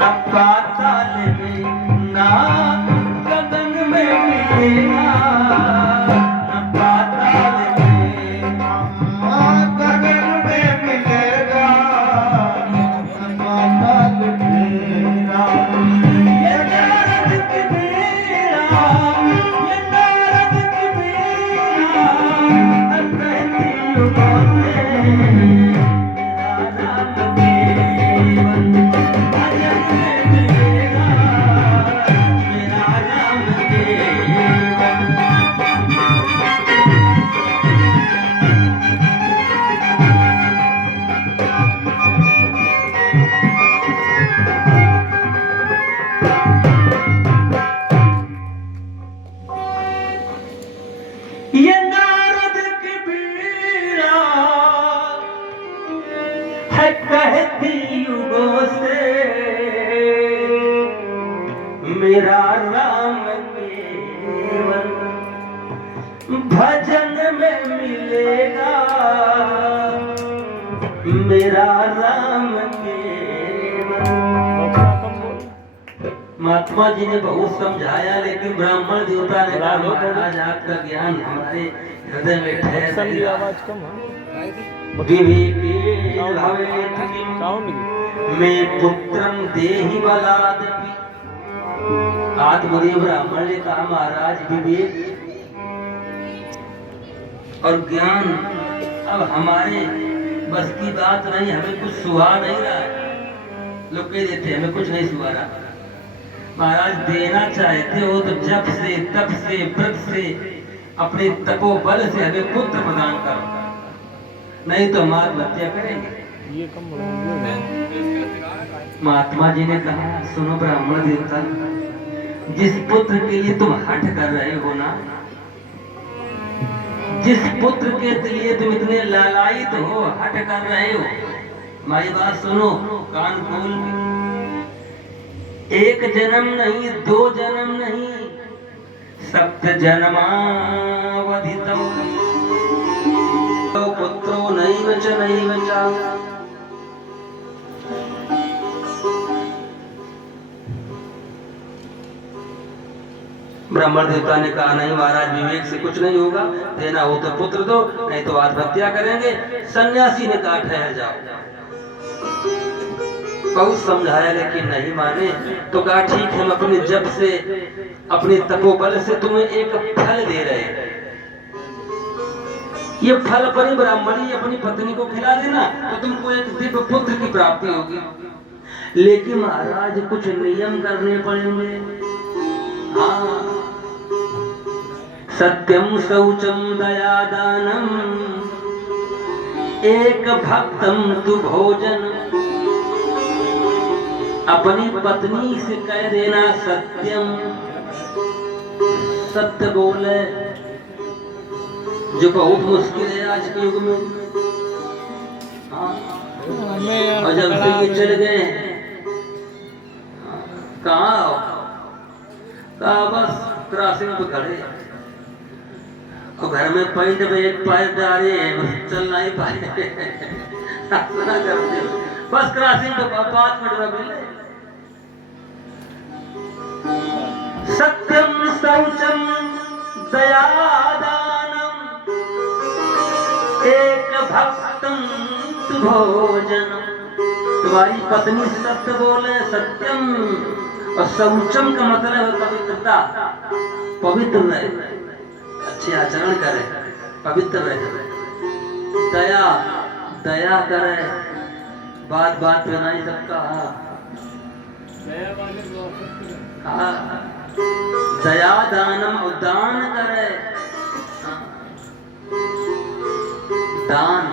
न पाताल में ना गगन में मिलेगा, न पाताल में गगन में मिलेगा, पाताल में राम। ये नारद की बीड़ा, ये नारद की बीड़ा, कहती युगों से मेरा राम केवल भजन में मिलेगा, मेरा राम केवल। ये नारद की बीड़ा है कहती युगों से मेरा राम केवल भजन में मिलेगा, मेरा राम केवल। महात्मा जी ने बहुत समझाया, लेकिन ब्राह्मण देवता ने कहा महाराज आपका ज्ञान हमारे हृदय में ठहर नहीं रहा। विवेकेन भवेत् किं मे पुत्रं देहि बलादपि। आत्मदेव ब्राह्मण ने कहा महाराज विवेक और ज्ञान अब हमारे बस की बात नहीं, हमें कुछ सुहा नहीं रहा है। लोग कह देते हमें कुछ नहीं सुहा रहा। महाराज देना चाहते हो तो जप से तप से व्रत से अपने तपोबल से हमें पुत्र प्रदान करो, नहीं तो हम आत्महत्या करेंगे। ये कम महात्मा जी ने कहा सुनो ब्राह्मण देवता, जिस पुत्र के लिए तुम हठ कर रहे हो ना, जिस पुत्र के लिए तुम इतने लालायित हो, हठ कर रहे हो, हमारी बात सुनो कान खोल के। एक जन्म नहीं, दो जन्म नहीं, सप्त जन्मावधितम पुत्रो नैव च। ब्राह्मण देवता ने कहा नहीं महाराज विवेक से कुछ नहीं होगा, देना हो तो पुत्र दो, नहीं तो आत्महत्या करेंगे। सन्यासी ने कहा ठहर जाओ। बहुत समझाया लेकिन नहीं माने, तो कहा ठीक है हम अपने जप से अपने तपोबल से तुम्हें एक फल दे रहे हैं, ये फल अपनी ब्राह्मणी अपनी पत्नी को खिला देना तो तुमको एक दिव्य पुत्र की प्राप्ति होगी। लेकिन महाराज कुछ नियम करने पड़ेंगे। हाँ, सत्यम शौचम दया दानम एक भक्तम तु भोजन। अपनी पत्नी से कह देना सत्यम, सत्य बोले, जो बहुत मुश्किल है आज के युग में। और जब से ये चल गए कहाँ कहा बस क्रॉसिंग पे खड़े और घर में पैंट में एक पैर डाले बस चल नहीं पाए करते बस क्रॉसिंग पे 5 मिनट में मिले। सत्यम शौचम दयादानम एक भक्तम तु भोजनम। तुम्हारी पत्नी सत्य बोले, सत्यम, और शौचम का मतलब है पवित्रता, पवित्र रहे, अच्छे आचरण करे, पवित्र रहे। दया, दया करे, बात बात पे नहीं सबका हाँ, दया दानम, दान करे, दान।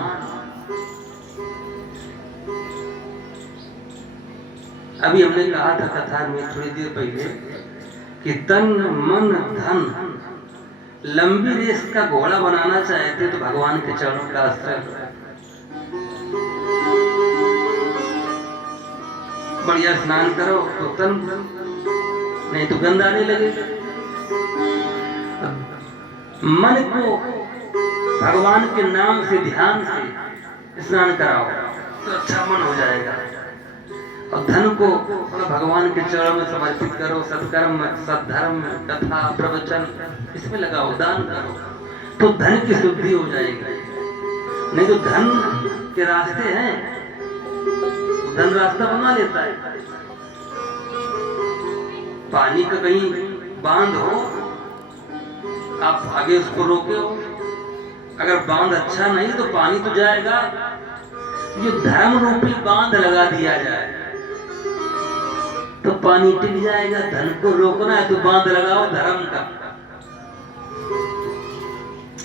अभी हमने कहा था कथा में थोड़ी देर पहले कि तन मन धन लंबी रेस का घोड़ा बनाना चाहते तो भगवान के चरणों का आश्रय बढ़िया स्नान करो तो तन, नहीं तो गंदा नहीं लगे। मन को भगवान के नाम से ध्यान से स्नान कराओ तो अच्छा मन हो जाएगा। और धन को भगवान के चरणों में समर्पित करो, सत्कर्म, सद्धर्म, कथा, प्रवचन इसमें लगाओ, दान करो, तो धन की शुद्धि हो जाएगी। नहीं तो धन के रास्ते हैं, धन रास्ता बना लेता है। पानी का कहीं बांध हो, आप आगे उसको रोके हो, अगर बांध अच्छा नहीं तो पानी तो जाएगा। जो धर्म रूपी बांध लगा दिया जाए तो पानी टिक जाएगा। धन को रोकना है तो बांध लगाओ धर्म का।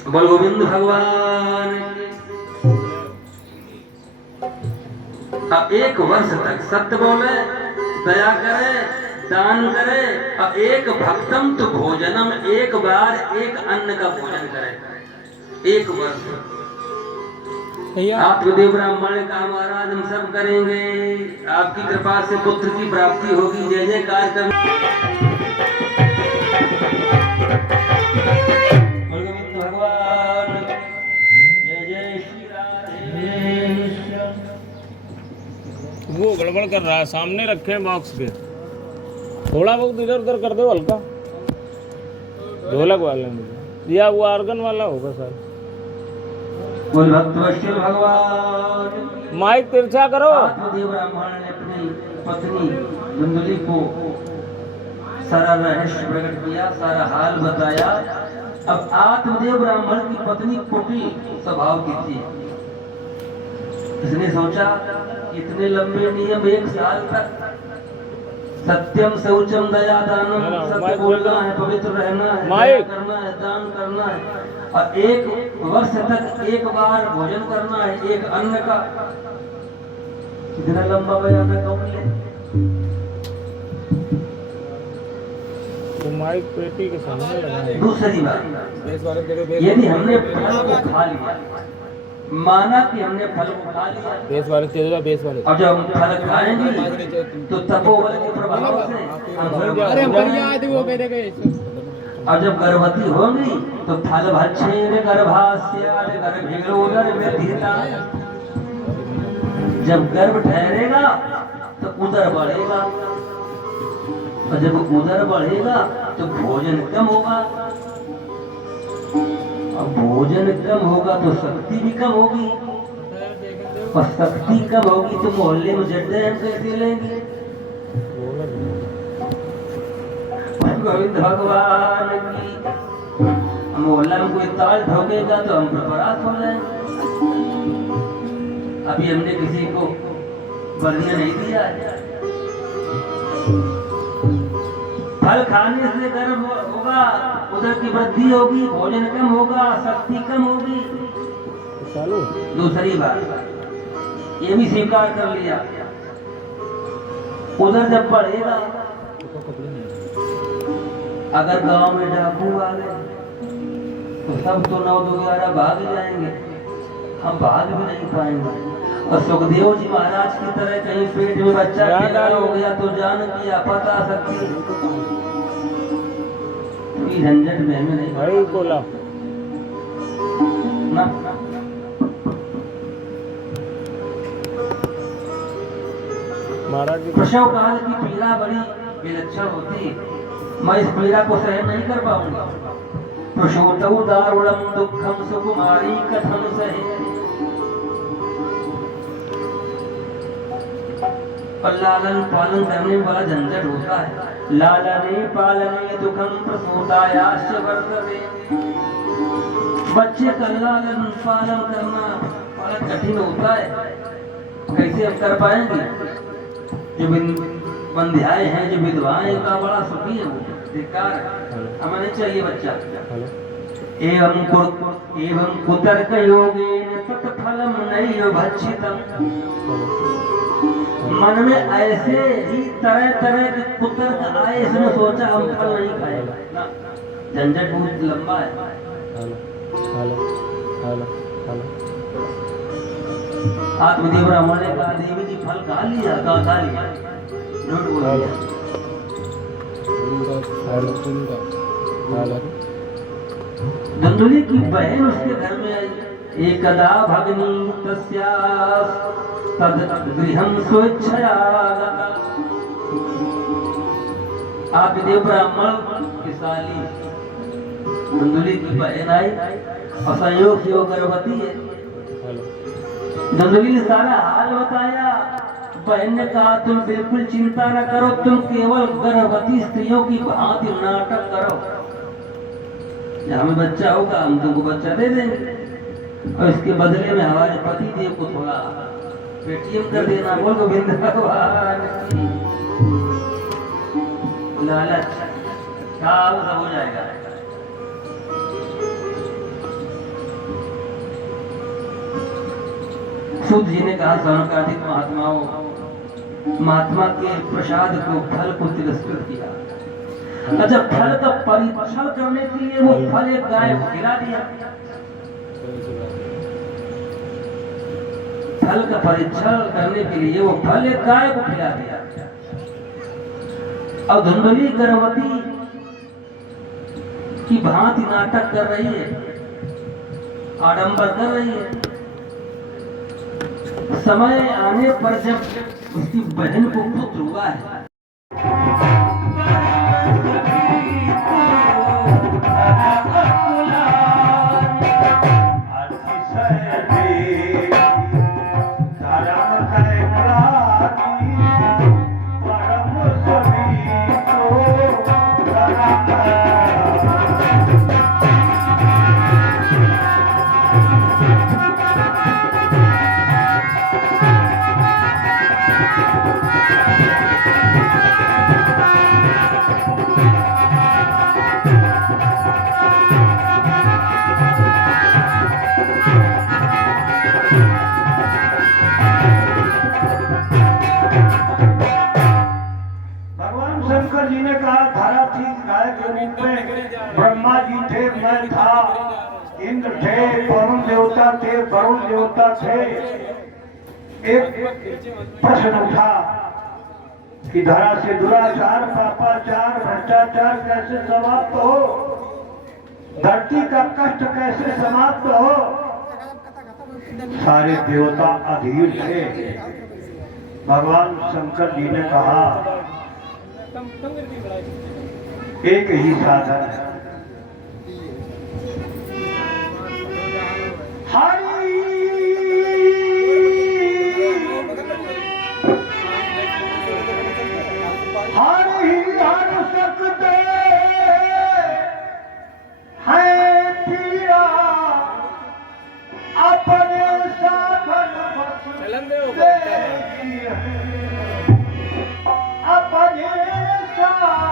बोल गोविंद भगवान। अब 1 वर्ष तक सत्य बोले, दया करे, दान करे, और एक भक्तम तो भोजनम, एक बार एक अन्न का भोजन करे 1 वर्ष। आत्मदेव ब्राह्मण का महाराज हम सब करेंगे, आपकी कृपा से पुत्र की प्राप्ति होगी। जय जयकार कर भगवान। जय जय श्री राधे। वो गड़बड़ कर रहा है, सामने रखे हैं बॉक्स के, थोड़ा बहुत इधर उधर कर दो हल्का। ढोलक वाले में या वो आर्गन वाला होगा सर। बोल भक्तवत्सल भगवान। माइक तिरछा करो। आत्मदेव ब्राह्मण ने अपनी पत्नी धुंधली को सारा रहस्य प्रकट किया, सारा हाल बताया। अब आत्मदेव ब्राह्मण की पत्नी कुटिल स्वभाव की थी। इसने सोचा इतने लंबे नियम 1 साल तक, सत्यम शौचम दया दानम, सत्य बोलना है, पवित्र रहना है, दया करना है, दान करना है, और 1 वर्ष तक 1 बार भोजन करना है, एक अन्न का। इतना लंबा बयान कौन ले? वो माइक पेटी के सामने लगा है। दूसरी बात, यदि हमने फल को खा लिया, माना कि हमने फल को खा लिया, बेस वाले तेज बेस वाले, अब जब हम फल खाएंगे तो तपोबल के प्रभाव से अब जब गर्भवती होंगी तो फल भक्षेन गर्भास्य गर्भेरोदर वृद्धिता। जब गर्भ ठहरेगा तो उदर बढ़ेगा, और जब उदर बढ़ेगा तो भोजन कम होगा, और भोजन कम होगा तो शक्ति भी कम होगी, और शक्ति कम होगी तो मोहल्ले में जड्डे हम कैसे लेंगे? गोविंद भगवान की। मोहल्ला में कोई ताल ठोकेगा तो हम प्रपराध हो जाएंगे। अभी हमने किसी को वरना नहीं दिया। फल खाने से गर्भ होगा, उधर की वृद्धि होगी, भोजन कम होगा, शक्ति कम होगी। दूसरी बात ये भी स्वीकार कर लिया, उधर जब बढ़ेगा, अगर गांव में डाकू आ गए तो सब तो 9 2 11 भाग जाएंगे, हम भाग भी नहीं पाएंगे। और सुखदेव जी महाराज की तरह कहीं पेट में बच्चा पैदा हो गया तो जान की आफत आ सकती है। झंझट में हमें नहीं भाई बोला ना। महाराज जी प्रसव काल की पीड़ा बड़ी विलक्षण होती है, मैं इस पीड़ा को सहन नहीं कर पाऊंगा। प्रसूतौ दारुणं दुःखं सुकुमारी कथं सहे। और लालन पालन करने वाला झंझट होता है। लालने पालने दुखम प्रसूतायाश्च वर्तते। बच्चे का लालन पालन करना बड़ा कठिन होता है, कैसे हम कर पाएंगे? जो बंध्याएं हैं, जो विधवाएं का बड़ा सुखी है, बेकार हमें नहीं चाहिए बच्चा। एवं कुतर्क योगेन तत्फलम नैव भक्षितम। मन में ऐसे ही तरह तरह के कुतर्क आए, इसने सोचा हम फल नहीं खाएगा। झंझट बहुत लंबा है। आत्मदेव ब्राह्मण ने कहा देवी जी फल खा लिया, खा लिया, झूठ बोल दिया। धुंधली की बहन उसके घर में आई, एकदा भगिनी तस्यास् तद् गृहं स्वेच्छया गता। आप देव ब्राह्मण की साली धुंधुली की बहन आई और संयोग से वो गर्भवती है। धुंधुली ने सारा हाल बताया। बहन ने कहा तुम बिल्कुल चिंता न करो, तुम केवल गर्भवती स्त्रियों की भांति नाटक करो, हमें बच्चा होगा हम तुमको बच्चा दे देंगे और इसके बदले में हमारे पति देव को थोड़ा पेटीएम कर देना। बोल गोविंद भगवान की लालच का सब हो जाएगा। सूत जी ने कहा सौनकादिक महात्माओं, महात्मा के प्रसाद को फल को तिरस्कृत किया। अच्छा, फल का परीक्षण करने के लिए वो फल एक गाय को खिला दिया। फल का परीक्षण करने के लिए वो फल एक गाय को खिला दिया। और धुंधुली गर्भवती की भांति नाटक कर रही है, आडंबर कर रही है। समय आने पर जब उसकी बहन को पुत्र हुआ है, ब्रह्मा जी थे, मैं था, इंद्र थे, वरुण देवता थे, वरुण देवता थे। एक प्रश्न उठा कि धरा से दुराचार, पापाचार, भ्रष्टाचार कैसे समाप्त हो, धरती का कष्ट कैसे समाप्त हो। सारे देवता अधीर थे। भगवान शंकर जी ने कहा एक ही साधन है, हरि हर सकते हैं पिया अपने साधन अपने साधन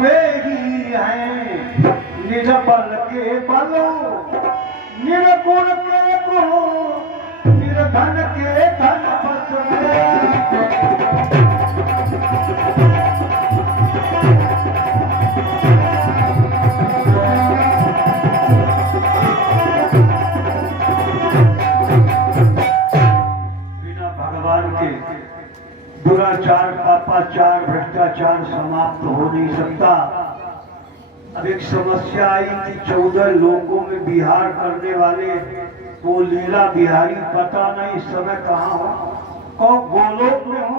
वे ही हैं निर्बल के बलो, निर्गुण के गुण, निर्धन के धन बिना भगवान के दुराचार, पापाचार, भ्रष्टाचार समाप्त हो नहीं सकता। अब एक समस्या आई कि 14 लोगों में विहार करने वाले वो लीला बिहारी पता नहीं इस समय कहाँ हो। कौ गोलोक में हो,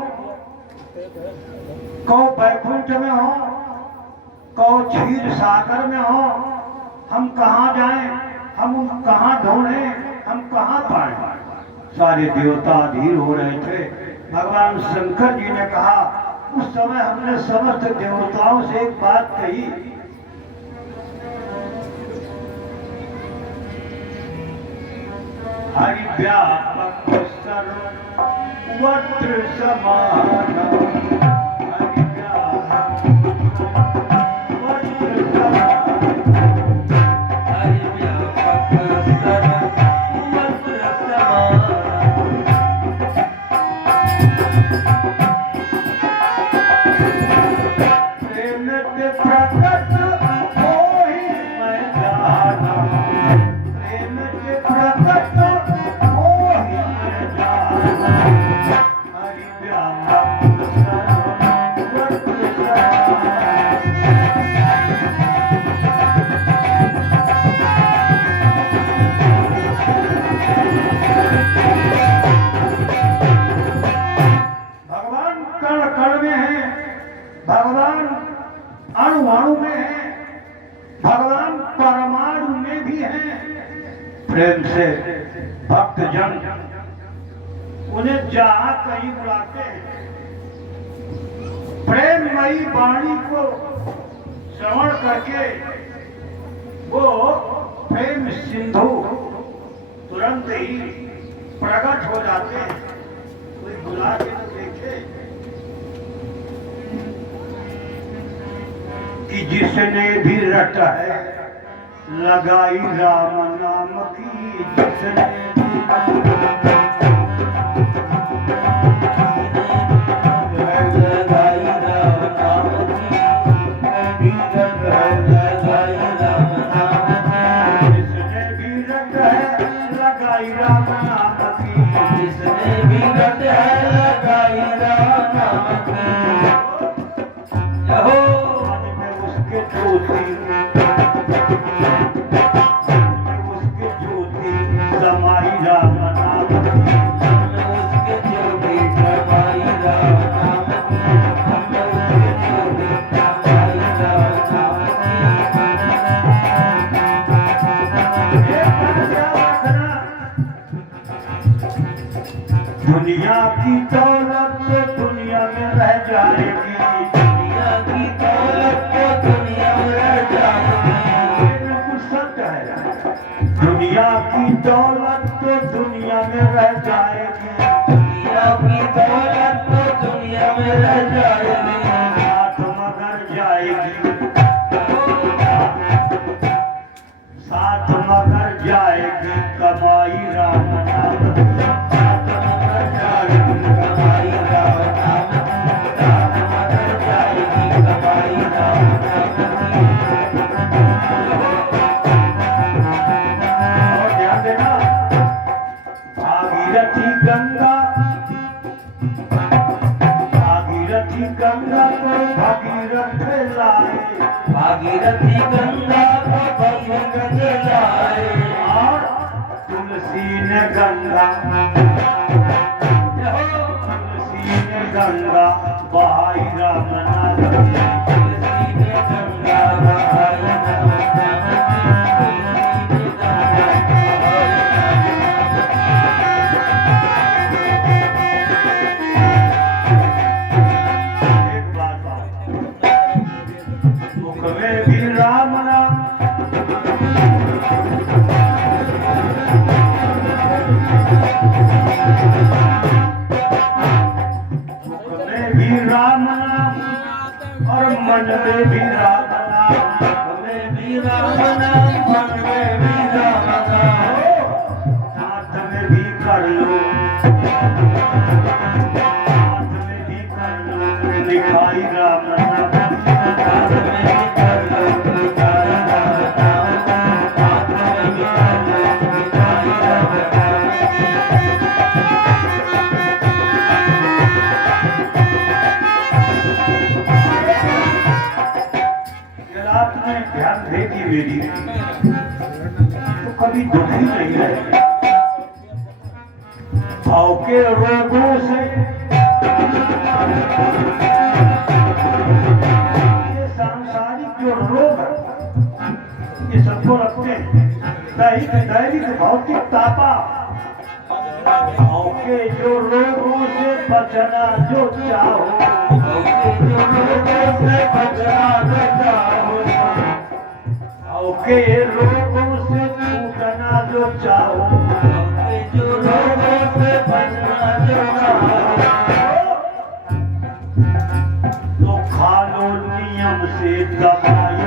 कौ बैकुंठ में हो, कौ क्षीर सागर में हो। हम कहाँ जाएं, हम कहाँ ढूंढें, हम कहाँ पाएं। सारे देवता अधीर हो रहे थे। भगवान शंकर जी ने कहा, उस समय हमने समस्त देवताओं से एक बात कही, हरि व्यापक सर्वत्र समान, हरि व्यापक सर्वत्र समान, हरि व्यापक सर्वत्र समान। प्रेम के प्रकट होहि मैं जाना, प्रेम के प्रकट होहि मैं जाना, हरि व्यापक सर्वत्र समान। कण कण में है भगवान, अणु अणु में है भगवान, परमाणु में भी है। प्रेम से भक्तजन उन्हें जहां कहीं बुलाते हैं, प्रेममयी वाणी को श्रवण करके वो प्रेम सिंधु तुरंत ही प्रकट हो जाते हैं। कोई बुला के तो देखे कि जिसने भी रटा है लगाई राम नाम की, जिसने भी दुनिया की दौलत तो दुनिया में रह जाएगी, दुनिया की दौलत तो दुनिया में रह जाएगी। बिल्कुल सत्य है। दुनिया की दौलत तो दुनिया में रह जाएगी, दुनिया की दौलत तो दुनिया में रह जाएगी। साथ मगर जाएगी, साथ मगर जाएगी कमाई राम नाम। गंगा, भागीरथी गंगा को भगीरथ लाए, भागीरथी गंगा को भगीरथ लाए। और तुलसी ने गंगा, तुलसी ने गंगा बहाई राम नाम, तुलसी ने गंगा बहाई राम नाम। राम नाम में भी राम नाम और मन में भी राम नाम, में भी राम नाम, मन में भी राम नाम। हाथ में भी कर लो, हाथ में भी कर लो लिखाई राम नाम, हाथ में भी कर लो लिखाई राम नाम, हाथ में भी कर लो लिखाई राम नाम। आपने ध्यान देगी मेरी तो कभी दुखी नहीं है। भाव के रोगों से ये सांसारिक जो रोग है ये सबको रखते हैं। दैहिक भौतिक तापा, भाव के जो रोगों से बचना जो चाहो, भाव के जो रोगों से बचना जो चाहो, के रोगों से छूटना जो चाहो, जो रोगों से बचना जो चाहो, तो खा लो नियम से दवाई।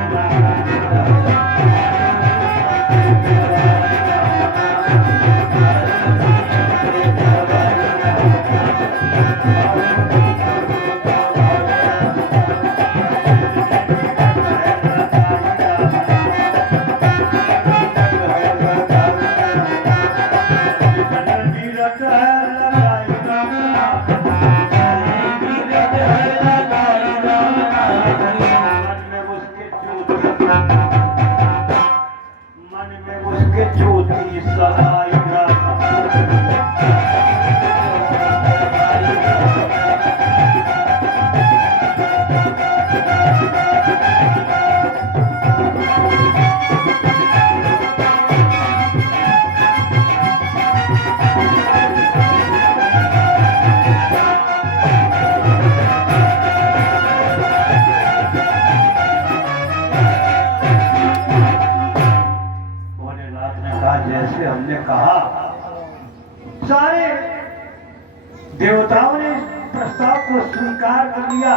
मन में उसके ज्योति सहाय सारे देवताओं ने प्रस्ताव को स्वीकार कर लिया।